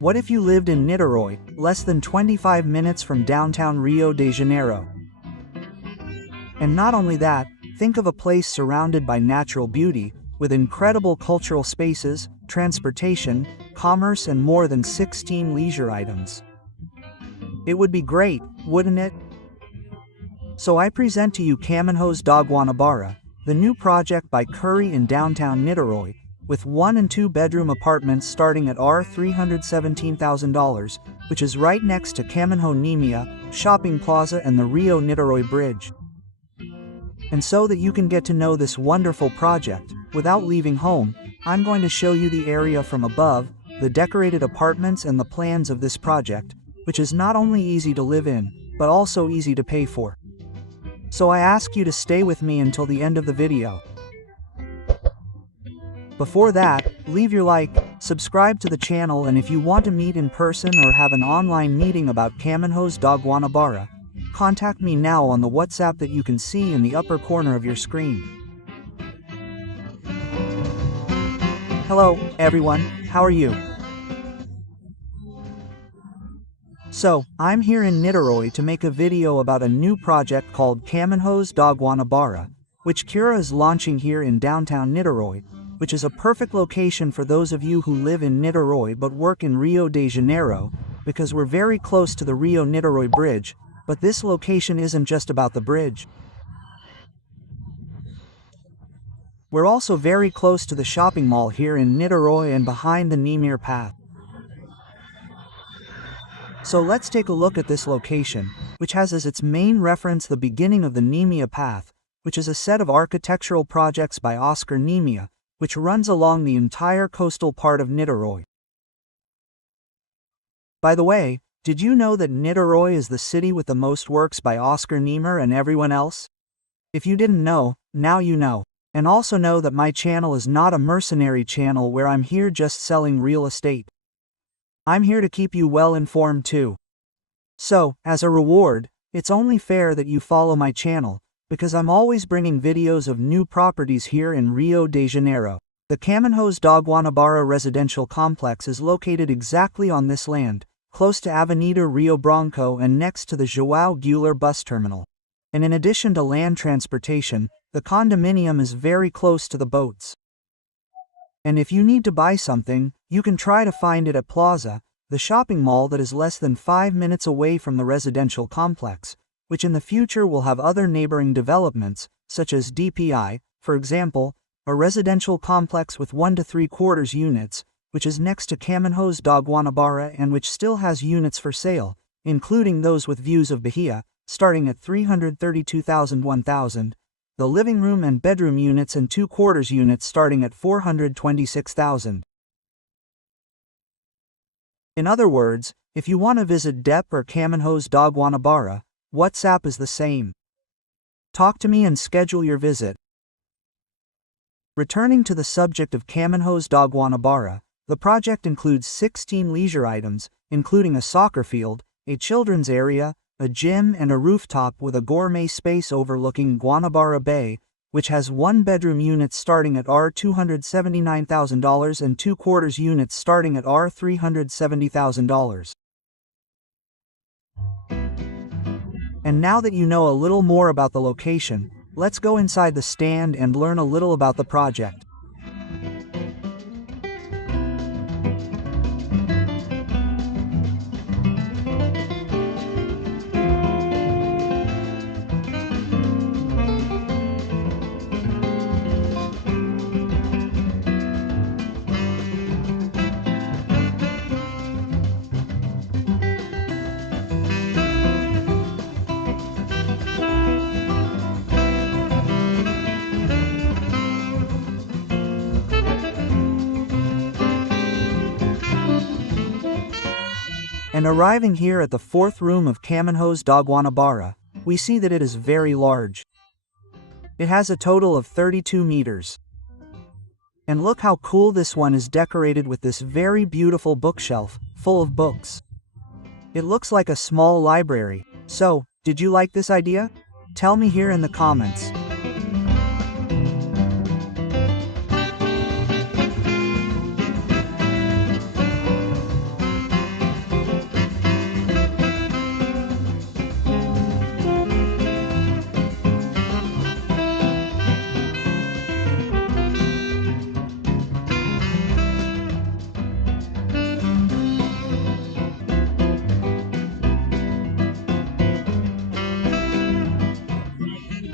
What if you lived in Niterói, less than 25 minutes from downtown Rio de Janeiro? And not only that, think of a place surrounded by natural beauty, with incredible cultural spaces, transportation, commerce and more than 16 leisure items. It would be great, wouldn't it? So I present to you Caminhos da Guanabara, the new project by Cury in downtown Niterói, with 1 and 2 bedroom apartments starting at $317,000, which is right next to Caminho Nemia, Shopping Plaza and the Rio Niterói Bridge. And so that you can get to know this wonderful project, without leaving home, I'm going to show you the area from above, the decorated apartments and the plans of this project, which is not only easy to live in, but also easy to pay for. So I ask you to stay with me until the end of the video. Before that, leave your like, subscribe to the channel, and if you want to meet in person or have an online meeting about Caminhos da Guanabara, contact me now on the WhatsApp that you can see in the upper corner of your screen. Hello, everyone, how are you? So, I'm here in Niterói to make a video about a new project called Caminhos da Guanabara, which Cury is launching here in downtown Niterói, which is a perfect location for those of you who live in Niterói but work in Rio de Janeiro, because we're very close to the Rio Niterói Bridge, but this location isn't just about the bridge. We're also very close to the shopping mall here in Niterói and behind the Nemia path. So let's take a look at this location, which has as its main reference the beginning of the Nemia path, which is a set of architectural projects by Oscar Nemia, which runs along the entire coastal part of Niterói. By the way, did you know that Niterói is the city with the most works by Oscar Niemeyer and everyone else? If you didn't know, now you know. And also know that my channel is not a mercenary channel where I'm here just selling real estate. I'm here to keep you well informed too. So, as a reward, it's only fair that you follow my channel, because I'm always bringing videos of new properties here in Rio de Janeiro. The Caminhos da Guanabara residential complex is located exactly on this land, close to Avenida Rio Branco and next to the João Guilherme bus terminal. And in addition to land transportation, the condominium is very close to the boats. And if you need to buy something, you can try to find it at Plaza, the shopping mall that is less than 5 minutes away from the residential complex, which in the future will have other neighboring developments, such as DPI, for example, a residential complex with 1 to 3/4 units, which is next to Caminhos da Guanabara and which still has units for sale, including those with views of Bahia, starting at $332,000, the living room and bedroom units and 2/4 units starting at $426,000. In other words, if you want to visit DEP or Caminhos da Guanabara, WhatsApp is the same. Talk to me and schedule your visit. Returning to the subject of Caminhos da Guanabara, the project includes 16 leisure items, including a soccer field, a children's area, a gym and a rooftop with a gourmet space overlooking Guanabara Bay, which has 1-bedroom units starting at $279,000 and 2/4 units starting at $370,000. And now that you know a little more about the location, let's go inside the stand and learn a little about the project. And arriving here at the 4th room of Caminhos da Guanabara, we see that it is very large. It has a total of 32 meters. And look how cool this one is decorated with this very beautiful bookshelf, full of books. It looks like a small library. So, did you like this idea? Tell me here in the comments.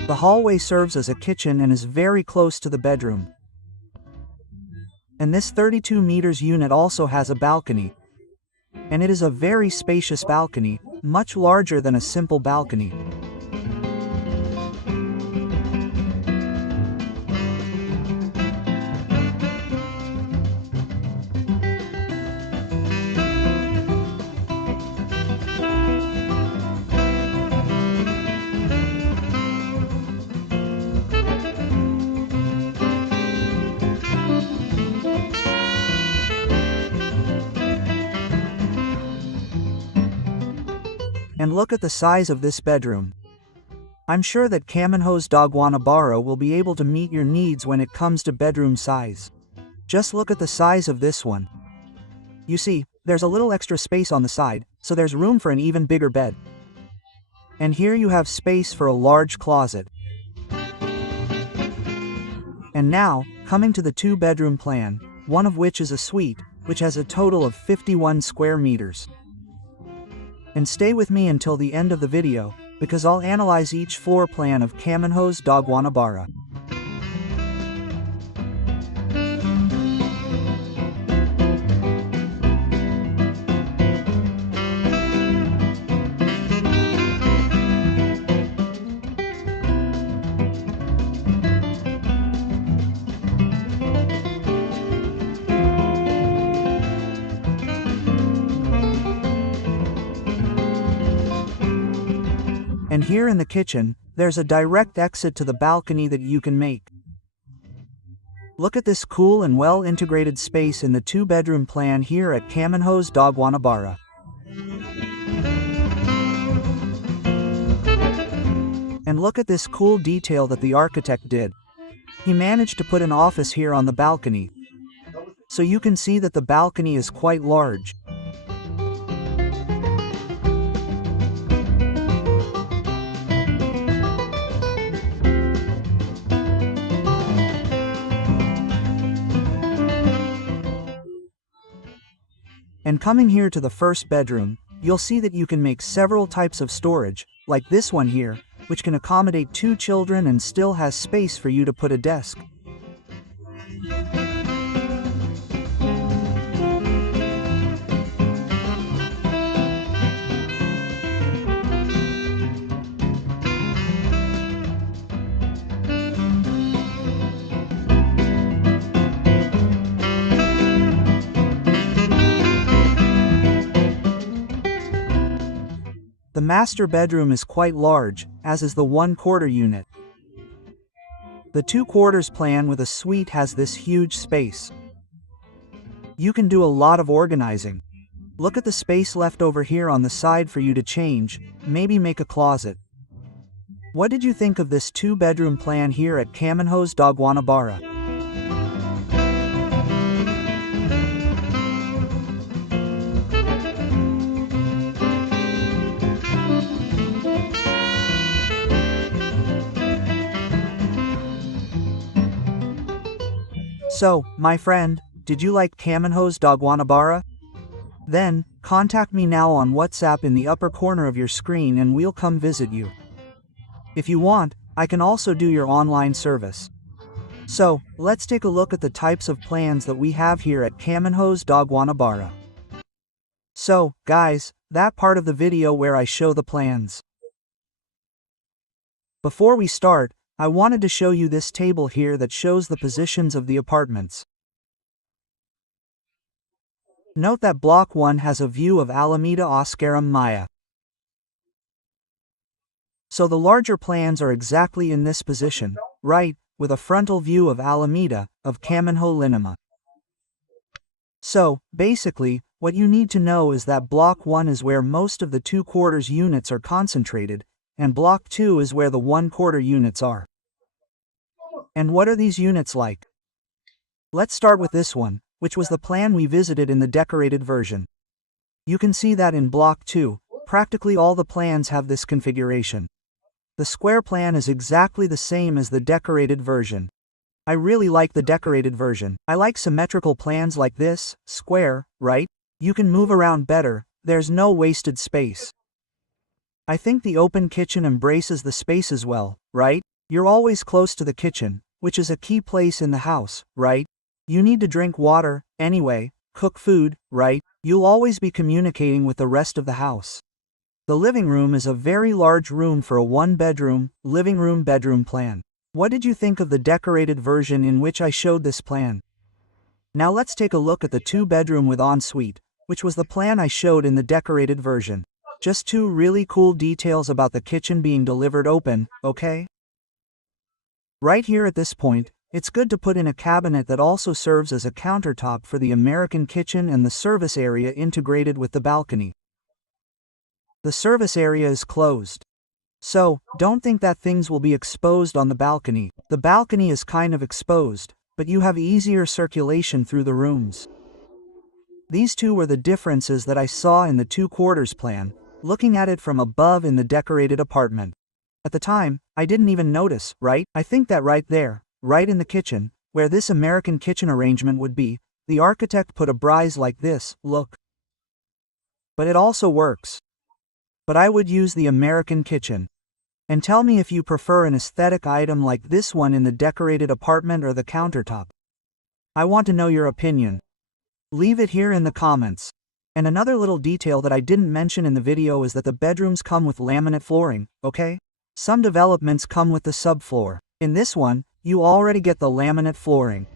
The hallway serves as a kitchen and is very close to the bedroom. And this 32 meters unit also has a balcony. And it is a very spacious balcony, much larger than a simple balcony. And look at the size of this bedroom. I'm sure that Caminhos da Guanabara will be able to meet your needs when it comes to bedroom size. Just look at the size of this one. You see, there's a little extra space on the side, so there's room for an even bigger bed. And here you have space for a large closet. And now, coming to the two-bedroom plan, one of which is a suite, which has a total of 51 square meters. And stay with me until the end of the video, because I'll analyze each floor plan of Caminhos da Guanabara. And here in the kitchen, there's a direct exit to the balcony that you can make. Look at this cool and well-integrated space in the two-bedroom plan here at Caminhos da Guanabara. And look at this cool detail that the architect did. He managed to put an office here on the balcony. So you can see that the balcony is quite large. And coming here to the first bedroom, you'll see that you can make several types of storage, like this one here, which can accommodate 2 children and still has space for you to put a desk. The master bedroom is quite large, as is the 1/4 unit. The 2/4 plan with a suite has this huge space. You can do a lot of organizing. Look at the space left over here on the side for you to change, maybe make a closet. What did you think of this 2-bedroom plan here at Caminhos da Guanabara? So, my friend, did you like Caminhos da Guanabara? Then, contact me now on WhatsApp in the upper corner of your screen and we'll come visit you. If you want, I can also do your online service. So, let's take a look at the types of plans that we have here at Caminhos da Guanabara. So, guys, that part of the video where I show the plans. Before we start, I wanted to show you this table here that shows the positions of the apartments. Note that Block 1 has a view of Alameda Oscarum Maya. So the larger plans are exactly in this position, right, with a frontal view of Alameda, of Caminho Linima. So, basically, what you need to know is that Block 1 is where most of the 2/4 units are concentrated, and Block 2 is where the 1/4 units are. And what are these units like? Let's start with this one, which was the plan we visited in the decorated version. You can see that in Block 2, practically all the plans have this configuration. The square plan is exactly the same as the decorated version. I really like the decorated version. I like symmetrical plans like this, square, right? You can move around better, there's no wasted space. I think the open kitchen embraces the space as well, right? You're always close to the kitchen, which is a key place in the house, right? You need to drink water, anyway, cook food, right? You'll always be communicating with the rest of the house. The living room is a very large room for a one-bedroom, living room bedroom plan. What did you think of the decorated version in which I showed this plan? Now let's take a look at the two-bedroom with ensuite, which was the plan I showed in the decorated version. Just two really cool details about the kitchen being delivered open, okay? Right here at this point, it's good to put in a cabinet that also serves as a countertop for the American kitchen and the service area integrated with the balcony. The service area is closed. So, don't think that things will be exposed on the balcony. The balcony is kind of exposed, but you have easier circulation through the rooms. These two were the differences that I saw in the two quarters plan, looking at it from above in the decorated apartment. At the time, I didn't even notice, right? I think that right there, right in the kitchen, where this American kitchen arrangement would be, the architect put a brise like this, look. But it also works. But I would use the American kitchen. And tell me if you prefer an aesthetic item like this one in the decorated apartment or the countertop. I want to know your opinion. Leave it here in the comments. And another little detail that I didn't mention in the video is that the bedrooms come with laminate flooring, okay? Some developments come with the subfloor. In this one, you already get the laminate flooring.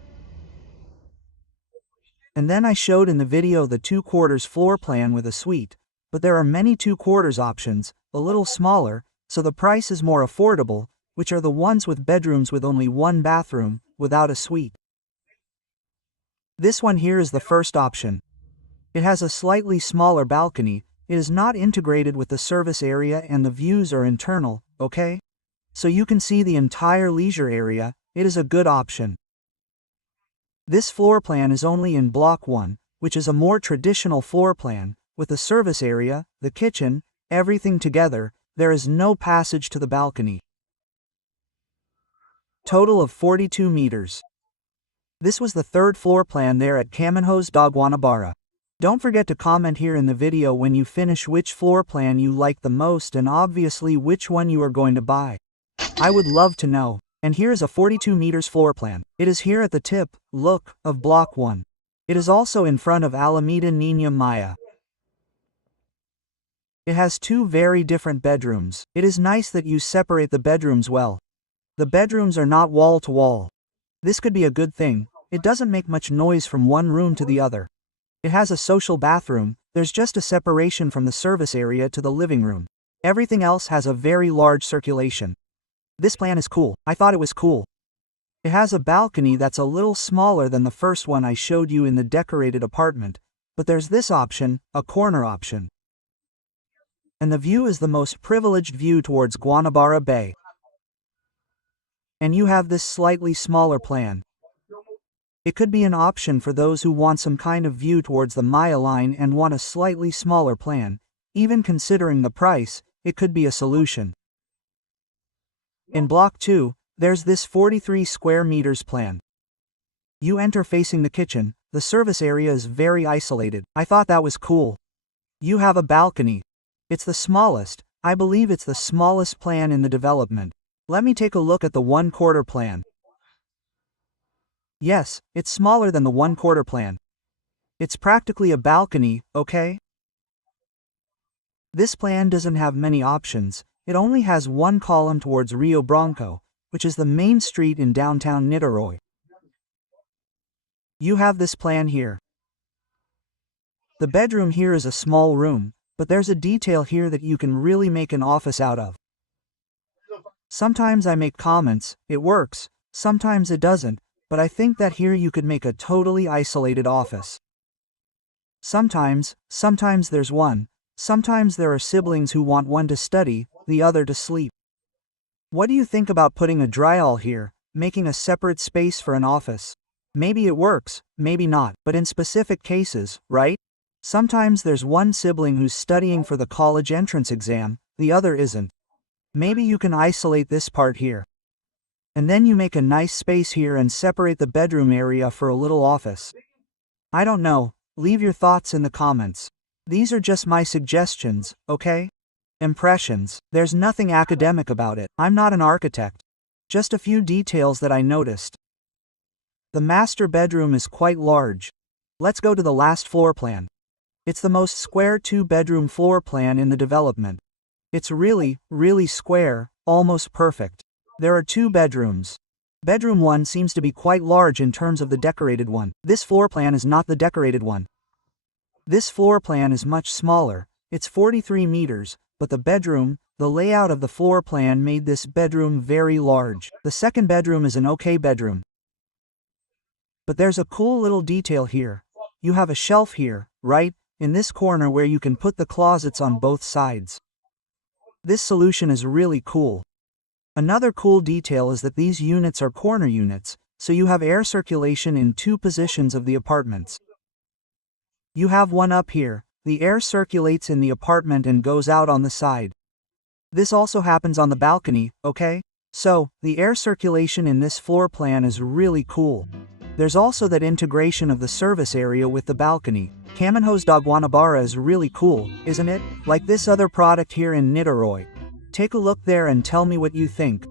And then I showed in the video the two quarters floor plan with a suite, but there are many two quarters options, a little smaller, so the price is more affordable, which are the ones with bedrooms with only one bathroom, without a suite. This one here is the first option. It has a slightly smaller balcony, it is not integrated with the service area and the views are internal, okay? So you can see the entire leisure area, it is a good option. This floor plan is only in Block 1, which is a more traditional floor plan, with the service area, the kitchen, everything together. There is no passage to the balcony. Total of 42 meters. This was the third floor plan there at Caminhos da Guanabara. Don't forget to comment here in the video when you finish which floor plan you like the most and obviously which one you are going to buy. I would love to know. And here is a 42 meters floor plan. It is here at the tip, look, of Block 1. It is also in front of Alameda Niña Maya. It has two very different bedrooms. It is nice that you separate the bedrooms well. The bedrooms are not wall to wall. This could be a good thing. It doesn't make much noise from one room to the other. It has a social bathroom. There's just a separation from the service area to the living room. Everything else has a very large circulation. This plan is cool. I thought it was cool. It has a balcony that's a little smaller than the first one I showed you in the decorated apartment, but there's this option, a corner option. And the view is the most privileged view towards Guanabara Bay. And you have this slightly smaller plan. It could be an option for those who want some kind of view towards the Maya line and want a slightly smaller plan. Even considering the price, it could be a solution. In Block 2, there's this 43 square meters plan. You enter facing the kitchen, the service area is very isolated. I thought that was cool. You have a balcony. It's the smallest, I believe it's the smallest plan in the development. Let me take a look at the 1/4 plan. Yes, it's smaller than the 1/4 plan. It's practically a balcony, okay? This plan doesn't have many options, it only has one column towards Rio Branco, which is the main street in downtown Niterói. You have this plan here. The bedroom here is a small room, but there's a detail here that you can really make an office out of. Sometimes I make comments, it works, sometimes it doesn't, but I think that here you could make a totally isolated office. Sometimes there's one, sometimes there are siblings who want one to study, the other to sleep. What do you think about putting a drywall here, making a separate space for an office? Maybe it works, maybe not, but in specific cases, right? Sometimes there's one sibling who's studying for the college entrance exam, the other isn't. Maybe you can isolate this part here. And then you make a nice space here and separate the bedroom area for a little office. I don't know, leave your thoughts in the comments. These are just my suggestions, okay? Impressions. There's nothing academic about it. I'm not an architect. Just a few details that I noticed. The master bedroom is quite large. Let's go to the last floor plan. It's the most square 2-bedroom floor plan in the development. It's really, really square, almost perfect. There are 2 bedrooms. Bedroom 1 seems to be quite large in terms of the decorated one. This floor plan is not the decorated one. This floor plan is much smaller. It's 43 meters, but the layout of the floor plan made this bedroom very large. The second bedroom is an okay bedroom. But there's a cool little detail here. You have a shelf here, right, in this corner where you can put the closets on both sides. This solution is really cool. Another cool detail is that these units are corner units, so you have air circulation in 2 positions of the apartments. You have one up here. The air circulates in the apartment and goes out on the side. This also happens on the balcony, okay? So, the air circulation in this floor plan is really cool. There's also that integration of the service area with the balcony. Caminhos da Guanabara is really cool, isn't it? Like this other product here in Niterói. Take a look there and tell me what you think.